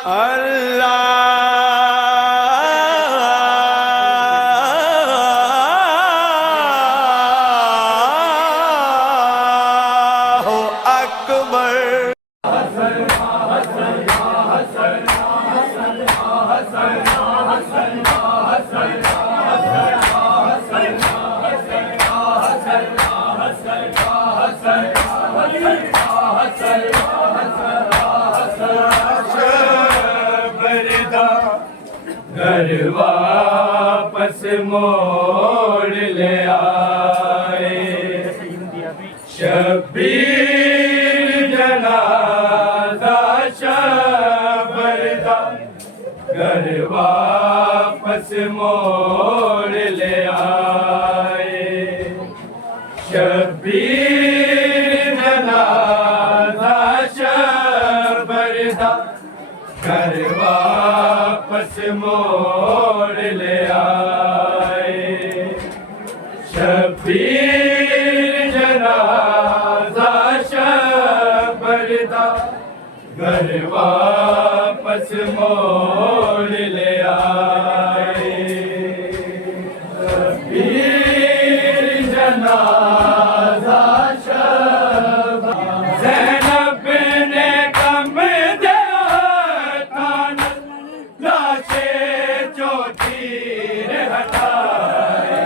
अल्लाहु अकबर। घर वापस मोड़ ले आए शब्बीर जनाजा शबरदा। घर वापस मोड़ ले आए शब्बीर जनाजा शबरदा। घर वापस मोड़ ले आए शब्बीर जनाजा शबरदा। घर वापस मोड़ ले आए शब्बीर जनाजा शबरदा। ज़ैनब ने कम तीर हटाए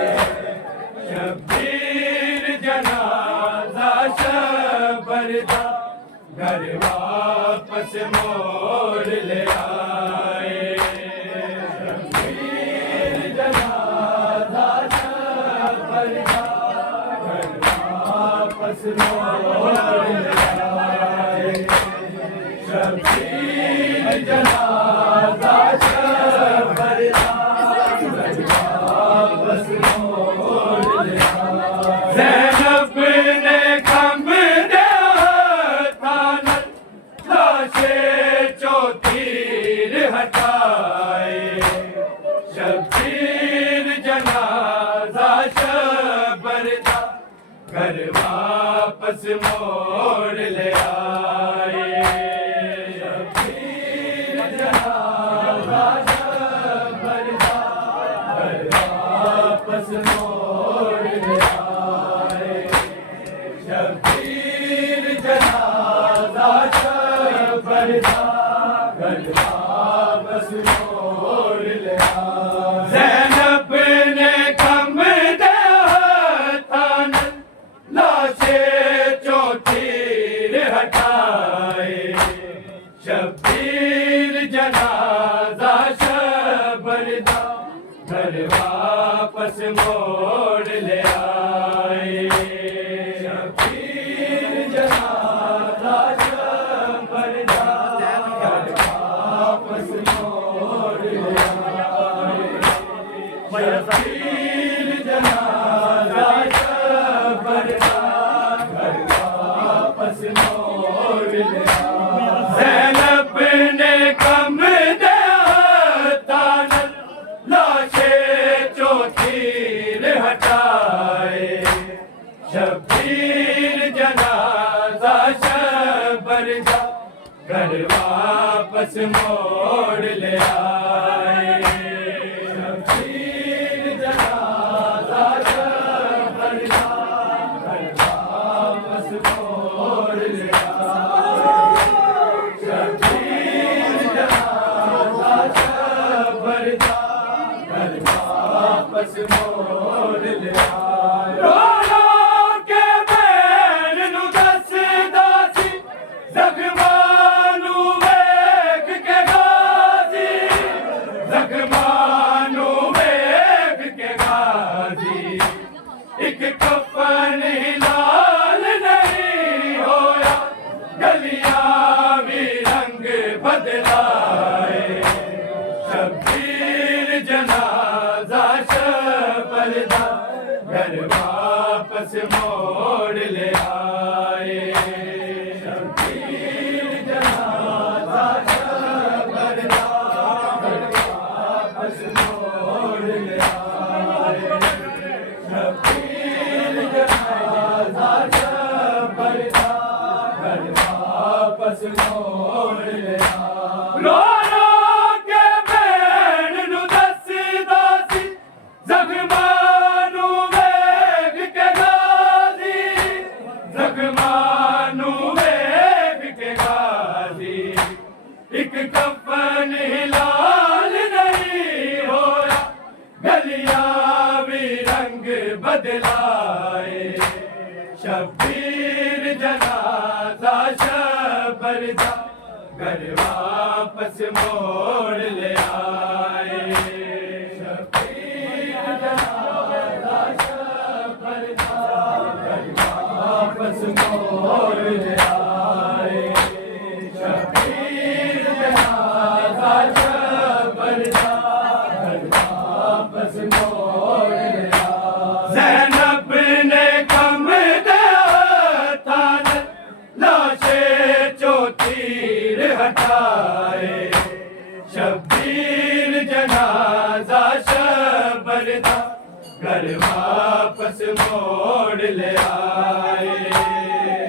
शब्बीर जनाजा शबरदा। घर वापस मोड़ ले आए शब्बीर जनाजा शबरदा। घर वापस मोड़ ले आए शब्बीर जनाजा शबरदा। ज़ैनब ने कम लाशे चो तीर हटाए शब्बीर जनाजा शबरदा। घर वापस मोड़ ले आए शब्बीर जनाजा शबरदा। घर वापस मोड़ ले आए शब्बीर जनाजा शबरदा। घर वापस मोड़ ले आए। ज़ैनब ने कम लाशे चो तीर हटाए शब्बीर जनाजा शबरदा। घर वापस मोड़ ले आए शब्बीर जनाजा शबरदा। घर वापस मोड़ ले आए शब्बीर जनाजा शबरदा। घर वापस मोड़ ले आए। ज़ैनब ने कम लाशे चो तीर हटाए शब्बीर जनाजा शबरदा। घर वापस मोड़ ले आए शब्बीर जनाजा शबरदा। घर वापस मोड़ ले आए शब्बीर जनाजा शबरदा। घर वापस मोड़ ले आए। रो रो के बैन नु दसदा सी ज़ख्मां वेख के गाज़ी। ज़ख्मां वेख के गाज़ी। एक कफन लाल नहीं होया गलियां भी रंग बदलाए शब्बीर जनाजा शबरदा। घर वापस मोड़ ले आए शब्बीर जनाजा शबरदा। घर वापस मोड़ ले आए शब्बीर जनाजा शबरदा। घर वापस मोड़ ले आए। एक कफन लाल नहीं होया, गलियां भी रंग बदलाए। शब्बीर जनाजा शबर दा घर वापस मोड़ ले आए। शब्बीर जनाजा शबर दा घर वापस मोड़ ले आए। शब्बीर जनाजा शबर दा घर वापस मोड़ ले आए। ज़ैनब ने कम तीर हटाए। शब्बीर जनाजा शबर दा घर वापस मोड़ ले आए।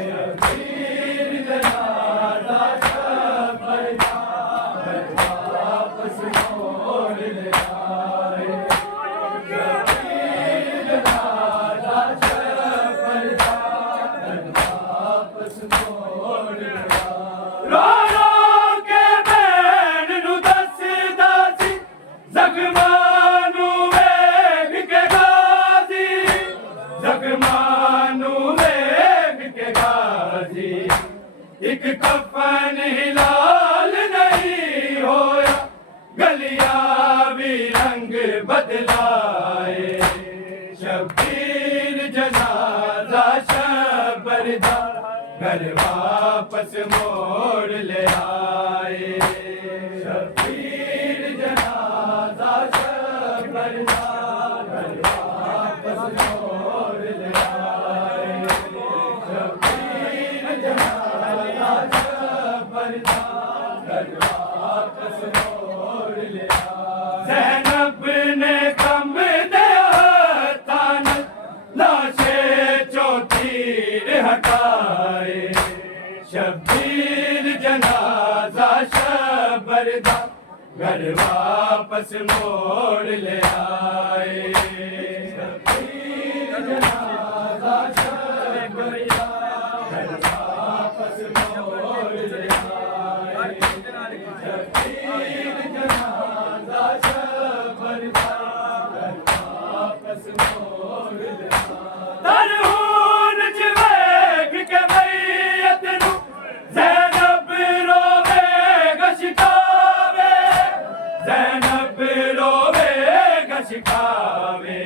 शब्बीर जनाजा शबर दा घर वापस मोड़ ले आए। शब्बीर जनाजा शबर दा घर वापस मोड़ ले आए। रो रो के भैन नू दसदा सी ज़ख्मां नू वेख के गाज़ी, ज़ख्मां नू वेख के गाज़ी। एक कफन लाल नहीं होया, गलियां भी रंग बदलाए। शब्बीर जनाजा शबर दा घर वापस मोड़ ले आए। शब्बीर जनाजा शबर दा घर वापस मोड़ ले आए। शब्बीर जनाजा शबर दा घर वापस मोड़ ले आए। ज़ैनब ने कम दिया तान लाशे चो तीर हटाए। शब्बीर जनाजा शबर दा घर वापस मोड़ ले आए। शब्बीर जनाजा शबर दा घर वापस मोड़ ले आए। शब्बीर जनाजा शबर दा घर वापस मोड़ ले आए। तरहून च वेख के मैयत नू ज़ैनब रोवेगा शिकावे। ज़ैनब रोवेगा शिकावे।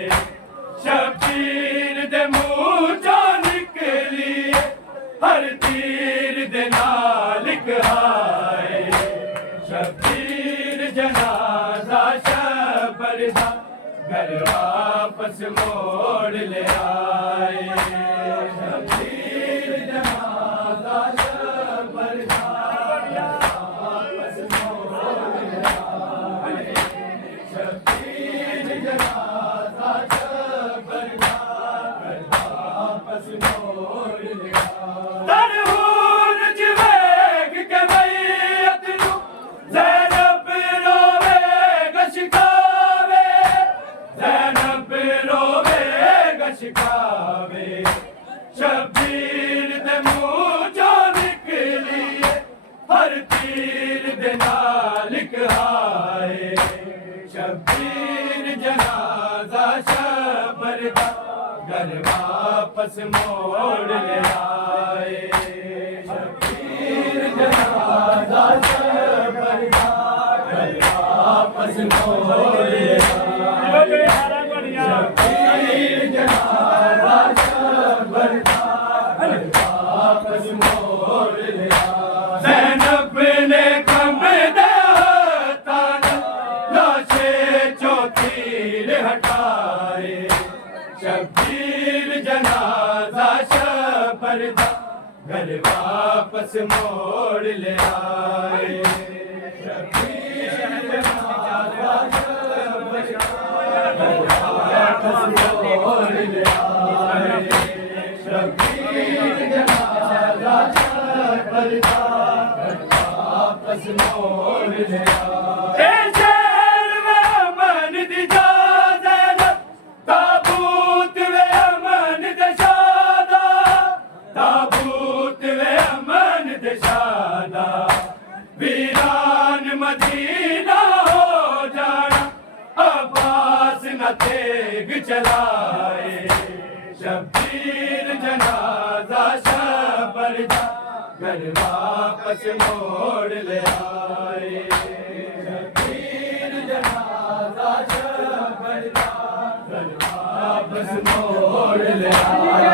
शब्बीर दे मुँह चों निकली हर तीर दे नाल कहाए। शब्बीर जनाजा शबर दा घर वापस मोड़ ले आए। शब्बीर जनाजा शबर दा वापस मोड़ ले आए। शब्बीर जनाजा शबर दा घर वापस मोड़ ले आए। तरहून च वेख के मैयत नू ज़ैनब रोवेगा शिकावे। ज़ैनब रोवेगा शिकावे। शब्बीर दे मुँह चों निकली हर तीर दे नाल कहाए। शब्बीर जनाजा शबर दा घर वापस मोड़ ले आए। शब्बीर जनाजा शबर दा घर वापस मोड़ ले आए। शब्बीर जनाजा शबर दा घर वापस मोड़ ले आए। ज़ैनब ने कम दिया तान लाशे चो तीर हटाए। शब्बीर जनाजा शबर दा घर वापस मोड़ ले आए। शब्बीर जनाजा शबर दा घर वापस मोड़ ले आए। शब्बीर जनाजा शबर दा घर वापस मोड़ ले आए। शहर में अमन दी जा ज़ैनब, ताबूत में अमन दे शादा। ताबूत में अमन दे शादा। वीरान तेग चलाए, शब्बीर जनाजा शबर दा घर वापस मोड़ ले आए। शब्बीर जनाजा शबर दा घर वापस मोड़ ले आए।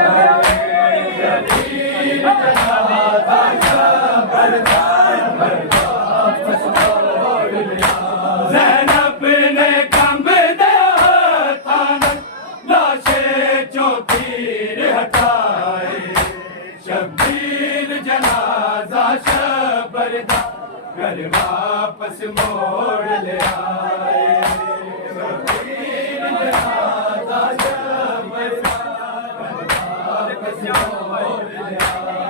शब्बीर जनाजा शबर दा घर वापस मोड़ ले आए। ज़ैनब ने कंबदे हाथां लाशे चों तीर हटाए, शब्बीर जनाजा शबर दा घर वापस मोड़ ले आए। शब्बीर जनाजा शबर दा घर वापस मोड़ ले आए।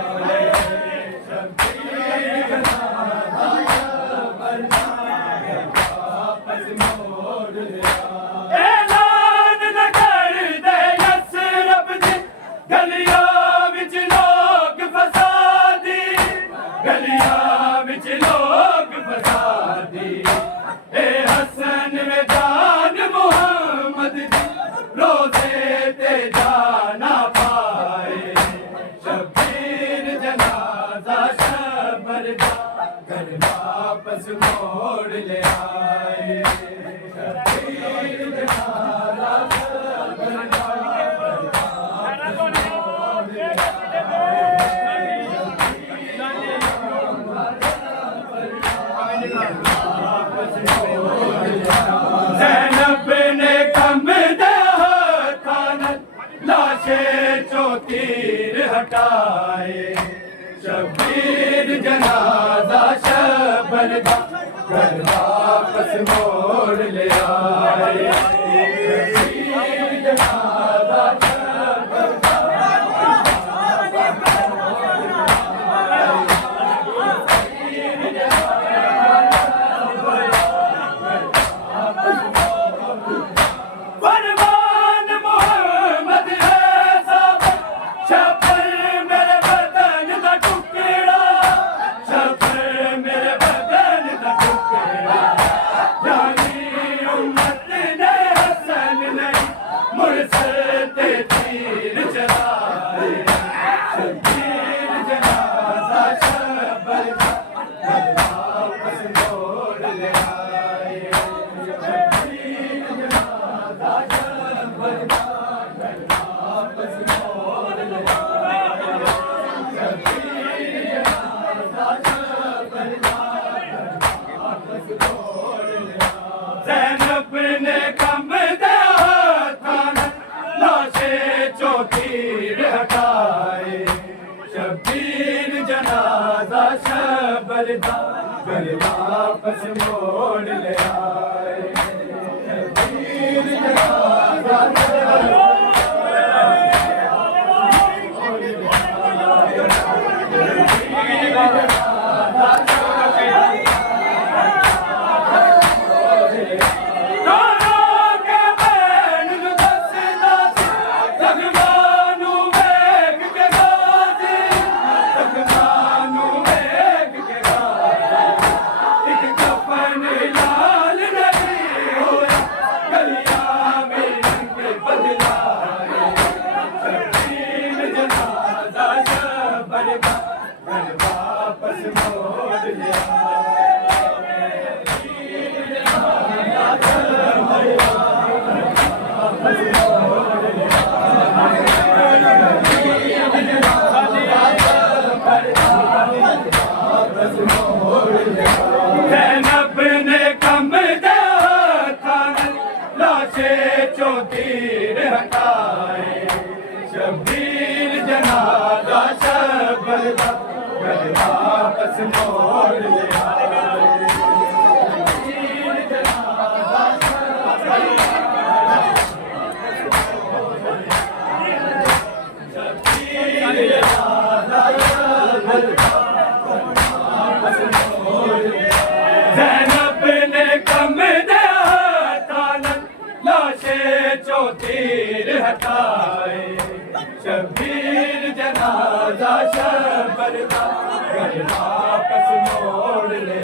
शब्बीर जनाजा शबर दा घर वापस मोड़ ले आए। ऐलान न कर दे यसरब दी गलियां विच लोग फसादी, गलियां विच लोग फसादी। ए हसन में जान मुहम्मद दी रोज़े ते जाना पाए, शब्बीर जनाजा शबर दा घर वापस मोड़ ले आए। शब्बीर जनाजा शबर दा घर वापस मोड़ ले आए। ज़ैनब ने कंबदे हाथां लाशे चों तीर हटाए, शब्बीर जनाजा शबर दा घर वापस मोड़ ले आए। शब्बीर जनाजा शबर दा फरमान मोहम्मद है साबर, शबर मेरे बदन दा टुकड़ा, शबर मेरे बदन दा टुकड़ा। जानी उम्मत ने हसन नहीं मुरसल ते तीर चलाए, शब्बीर जनाजा शबर दा घर वापस मोड़ ले आए। शब्बीर जनाजा शबर दा घर वापस मोड़ ले आए। शब्बीर जनाजा शबर दा घर वापस मोड़ ले आए। ज़ैनब ने कंबदे हाथां लाशे चों तीर हटाए, शब्बीर जनाजा शबर दा घर वापस मोड़ ले आए। शब्बीर जनाजा शबर घर वापस मोड़ ले ज़ैनब ने कंबदे हाथां लाशे चों तीर हटाए, शब्बीर जनाजा शबर दा घर वापस मोड़ ले आए। शब्बीर जनाजा शबर दा शब्बीर जनाजा शबर दा वापस मोड़ ले आए। ज़ैनब ने कंबदे हाथां लाशे चों तीर हटाए, शब्बीर जनाजा शबर दा घर वापस मोड़ ले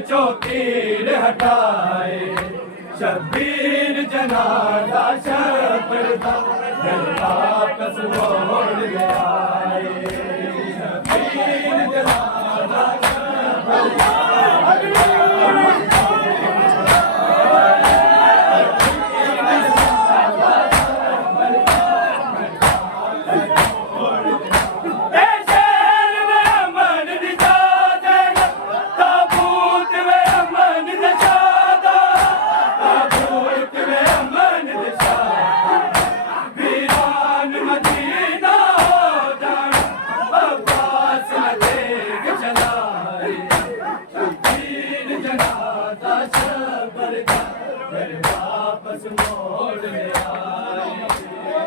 चो तीर हटाए शब्बीर जनाजा शबरदा घर वापस मोड़ ले आए शब्बीर जनाजा शबरदा वापस मोड़ ले आए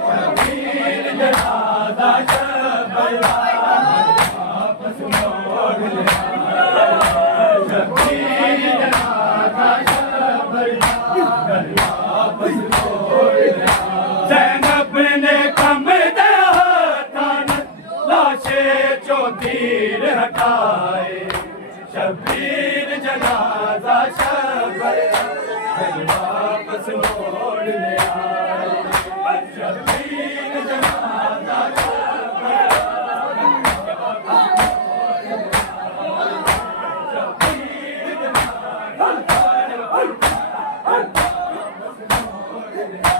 शबीर जनाजा शबरदा वापस मोड़ ले आए शबीर जनाजा शबरदा वापस मोड़ ले आए ज़ैनब ने कम दे हाथान लाशे चो तीर हटाए शबीर जनाजा शबरदा वापस मोड़ ले आए शबीर जनाजा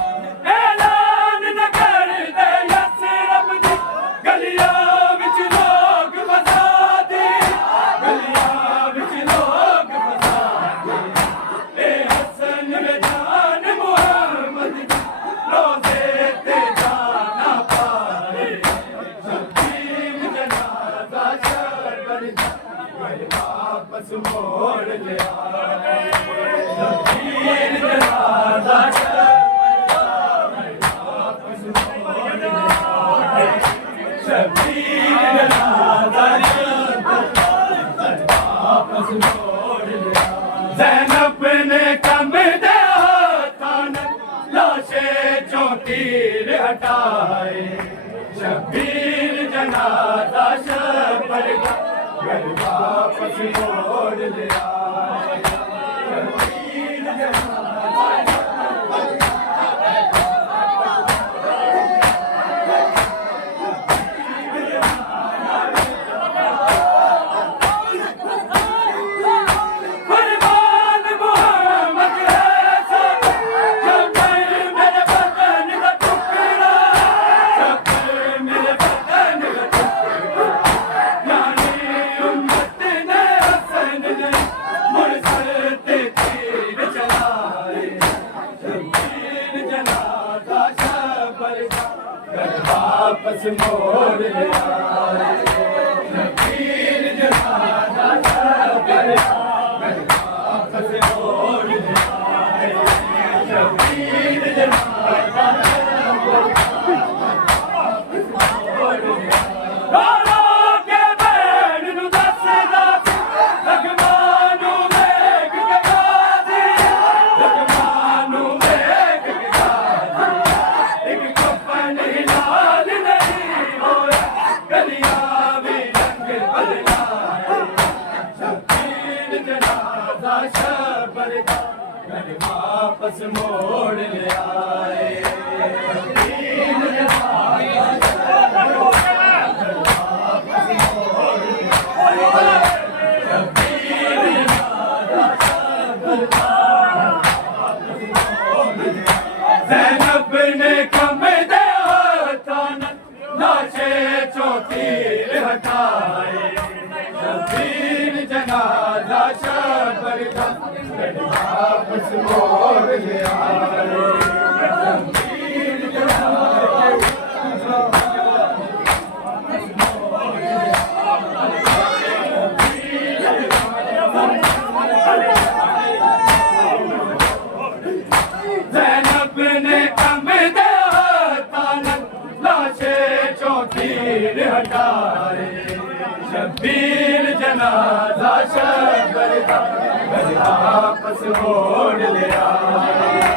ऐलान न कर दे यसरब दी गलियां विच लोग फसा दे गलियां विच लोग फसा दे हसन में जान मुहम्मद दी रोज़े ते जाना पाए शबीर जनाजा शबरदा वापस मोड़ ले आए शबीर जनाजा शबीर जनाजा वापस मोड़ ले आए ज़ैनब ने कम दे हाथान लाशे चो तीर हटाए शबीर जनाजा शबरदा वापस मोड़ ले आए शबीर जनाजा कुर्बान मोहम्मद है सब शब्बर मेरे बदन का टुकड़ा शब्बर मेरे बदन का टुकड़ा यानी उम्मत ने हसन ने मुरसल ते तीर चलाए शबीर जनाजा शबरदा वापस मोड़ ले आए शबीर जनाजा शबरदा वापस मोड़ ले आए शबीर जनाजा रोलो के बैठ नू दस दस लगमानू वेख के गाजी लगमानू वेख के गाजी एक कफन लाल नहीं होया गलियां भी रंग बदलाए शबीर जनाजा शबरदा वापस मोड़ ले आए शबीर जनाजा ज़ैनब ने कम दे हाथान लाशे चो तीर हटाए शबीर जनाजा शबरदा वापस मोड़ ले आए शबीर जनाजा ज़ैनब ने कम दे हाथान लाशे चो तीर हटाए शबीर जनाजा शबरदा वापस मोड़ ले आए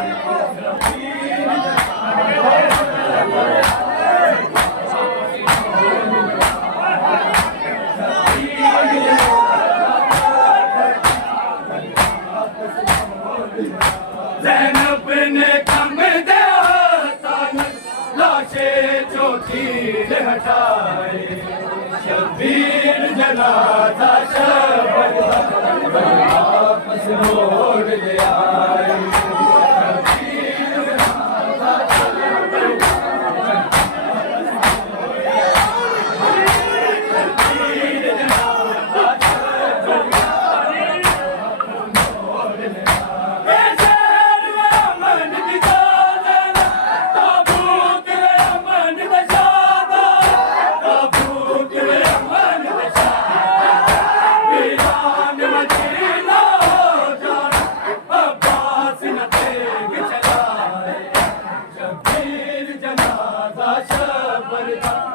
हटाए शब्बीर जनाजा शब्द वापस मोड़ ले आए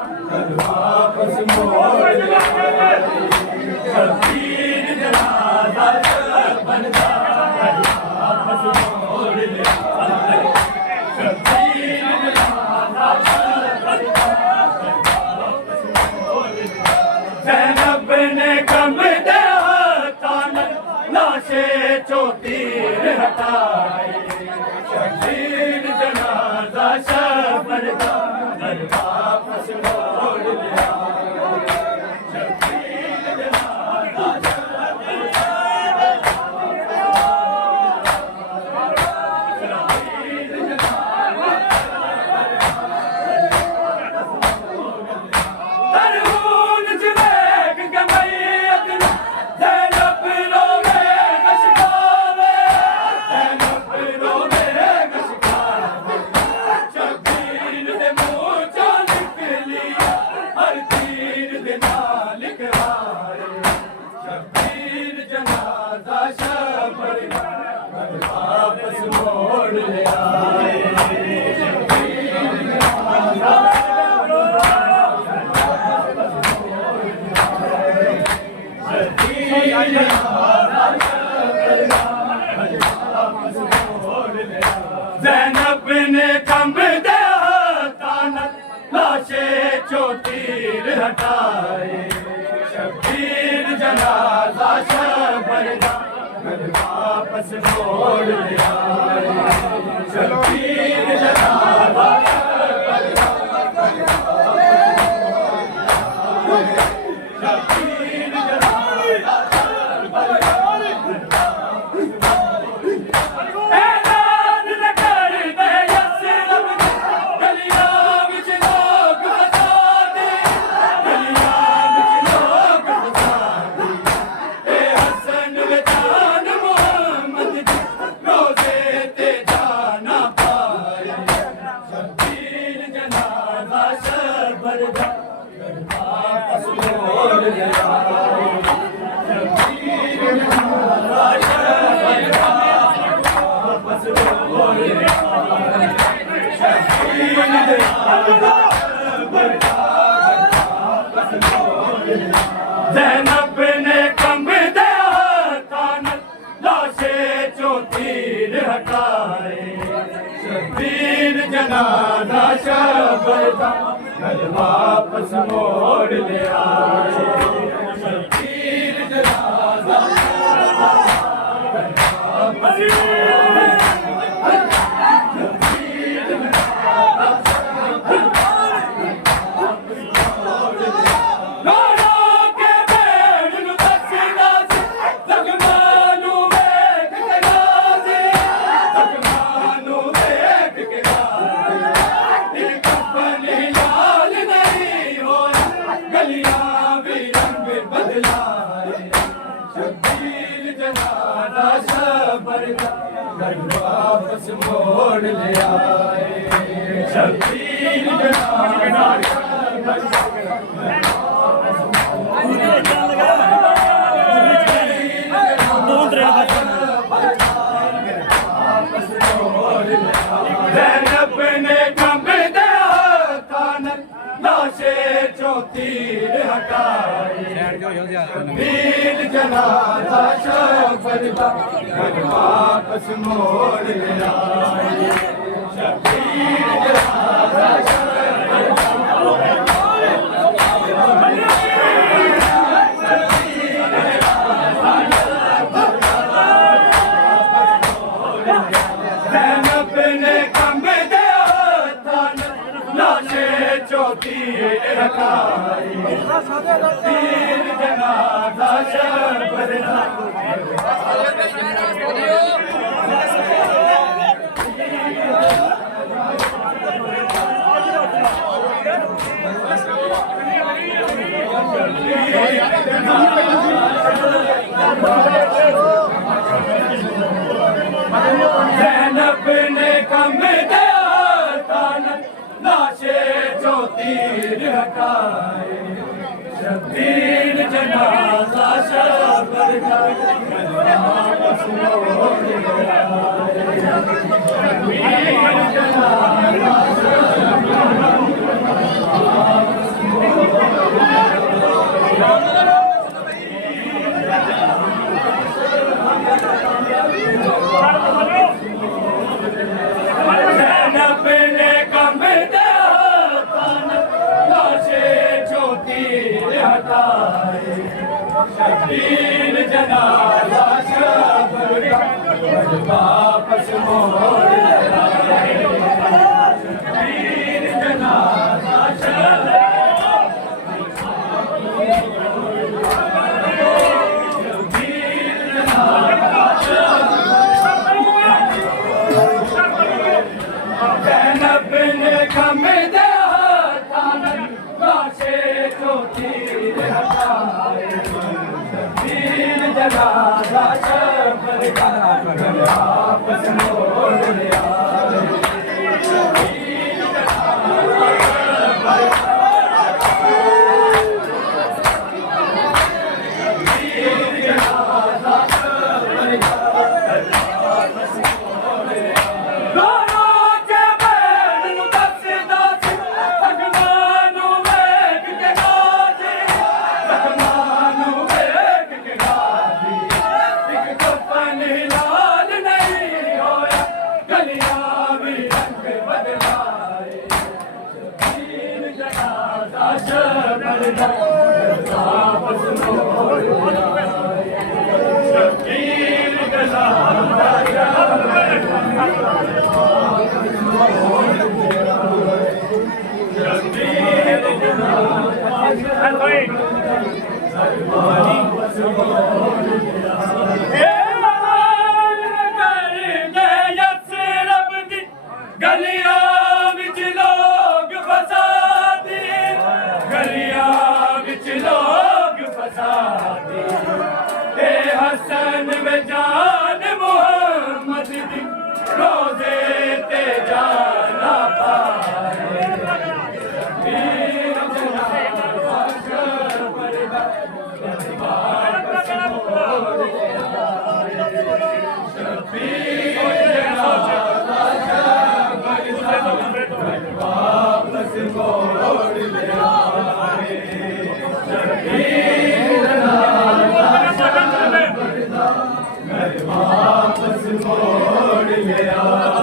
वापस मोड़ ले आए शब्बीर जनाजा शब्द वापस मोड़ ले आए शब्बीर जनाजा ज़ैनब ने गम दे तानन लाशे चोतीर हटाए शब्बीर जनाजा शब्द वापस मोड़ ले आए शब्बीर जनाजा तरहून जुवेग गमैयत ज़ैनब रोवे गशकावे ज़ैनब रोवे गशकावे शब्बीर दे मुँह चों निकली हर तीर दे नाल लिखवाए शब्बीर जनाजा शब्द वापस मोड़ ले आए ज़ैनब ने कम दे तानत लाशे चोतीर हटाए शब्बीर जनाजा शब्द वापस मोड़ ले आए शब्बीर जनाजा शब्बीर ऐलान न कर दे यसरब गलियां विच लोग बसा दे गलियां विच लोग बसा दे ए हसन वे जान मोहम्मद दी रोज़े ते जाना पाए शब्बीर जनाजा शब्द वापस मोड़ ले आए शब्बीर जनाजा शब्द वापस मोड़ ले आए शब्बीर जनाजा शब्द वापस मोड़ ले आए ज़ैनब ने कम दे तानत लाशे चोतीर हटाए शब्बीर जनाजा शब्द वापस मोड़ ले आए शब्बीर जनाजा वापस वापस मोड़ ले आए शब्बीर जनाजा ज़ैनब ने कम दे तानत लाशे चोतीर हटाए शब्बीर जनाजा शब्द वापस मोड़ ले आए शब्बीर जनाजा ज़ैनब ने कम दे तानत लाशे चोतीर हटाए दीन जनाजा शबरदा ज़ैनब ने कम दिया तान लाशे जो तीर हटाए शबीर जनाजा शबरदा वापस मोड़ शबीर जनाजा शबरदा वापस मोड़ शबीर जनाजा शबरदा ज़ैनब ने कम दिया तान लाशे जो तीर हटाए शबीर जनाजा शबरदा वापस मोड़ लिया गलियां विच लोग फसादे गलियां विच लोग फसादे ए हसन वे जान मोहम्मद दी रोजे ते जाना पाए वीर जनाजा शबरदा वापस मोड़ शबीर जनाजा वापस मोड़ लिया शबीर जनाजा शबरदा वापस मोड़ लिया।